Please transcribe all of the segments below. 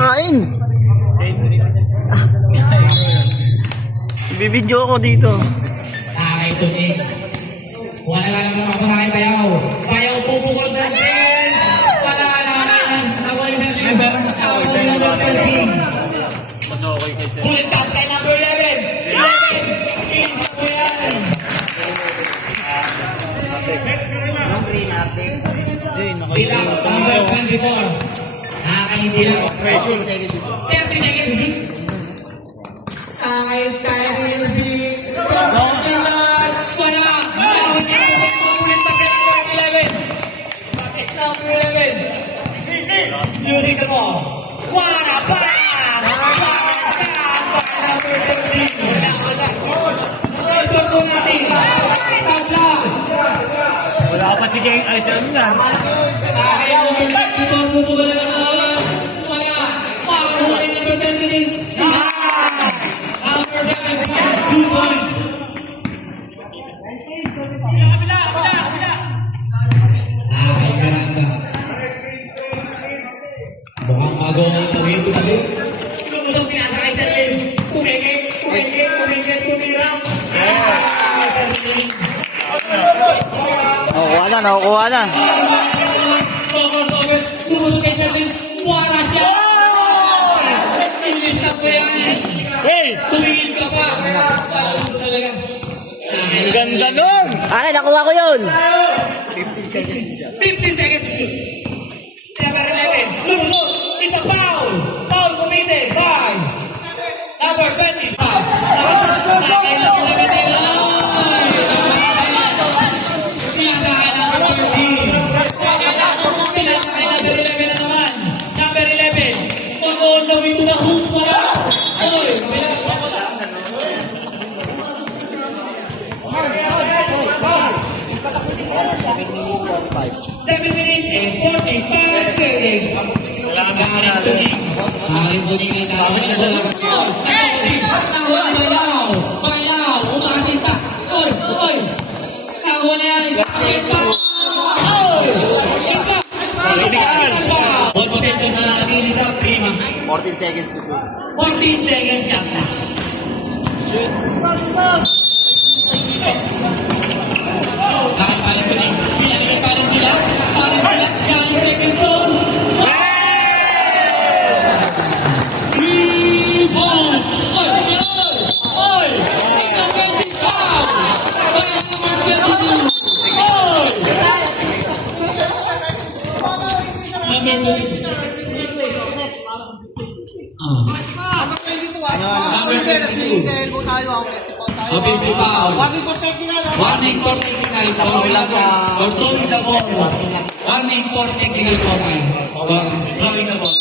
kain. Bibidyo ako dito. Ito eh. Wala lang naman ako nakay Bayaw. Bayaw pupukol sa akin. Wala naman. Ako yung sabi. Ako yung number 13. Mas okay kay Sir. Ulit taas kay number 11. 11. Isa po yan. Bilang number 24. Nakakaintindi lang. 30 seconds. Kahit tayo yung music mo. Wala pa! Wala pa si King Aishan nga. Kaya mo ba na naman? Wala! Wala yung number 10 minutes! Number 7, 2 points! Ay, karanga. Mukhang bago ang tawin ko dali. Lumusong pinasakay sa rin. Kumingit, kumirang. Nakukuha na, nakukuha na. Lumusong kay Serlin. Wala siya! English na po yan. Hey! Tumingin ka pa. Talaga. Ang ganda nun! Akin, nakuha ko yun. 15 seconds. Number 11. Lumusong. It's a foul. Foul committed by number 25. Number 11. Pag-on na wito na hook para. Oy! 7 minutes and 45 seconds. Maring tuning ay tawag na sa lagat ko. Bayaw! Umasin pa! Oy! Oy! Tawa niya! Sakit pa! Oy! Isa! One possession na lang natin sa prima. 14 seconds to go. 14 seconds siya. Nakapalip ko din. Pinagay parang nila. Parang nila. Yan yung second floor. Warning for technical foul. Throwing the ball. Warning for technical foul. Throwing the ball.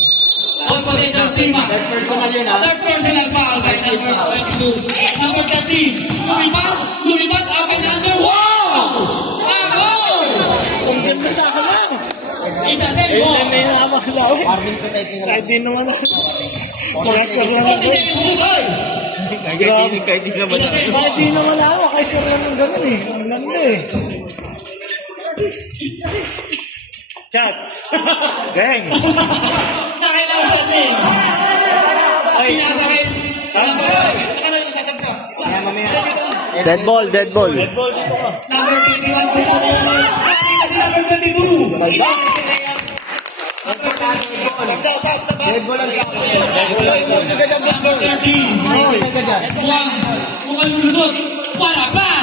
All potential prima. Third personal yun, ha? Third personal foul by number 22. Number 13. Lumipat. Akin na under. Wow! Agol! Ang ganda sa akin lang! It's a set Eh, ball. may nakakalaw eh. Marvin protecting Kahit di naman ako. Kumasya lang 40 ako. seconds to go. Grabe. Kahit di naman It's a set Kahit di ball. naman ako. Kaya sir lang ng ganun eh. Ang ganda eh. Chat! Gang! Nakailangan sa team. Ay! Pinasakay. Ano yung sasagot? Kaya mamaya. Dead ball, dead ball. Red ball dito ka. Number 21 po. Number 22. Pagdausap sa Dead ball ang sabi. Number 13. Kung ang lulusot, wala pa!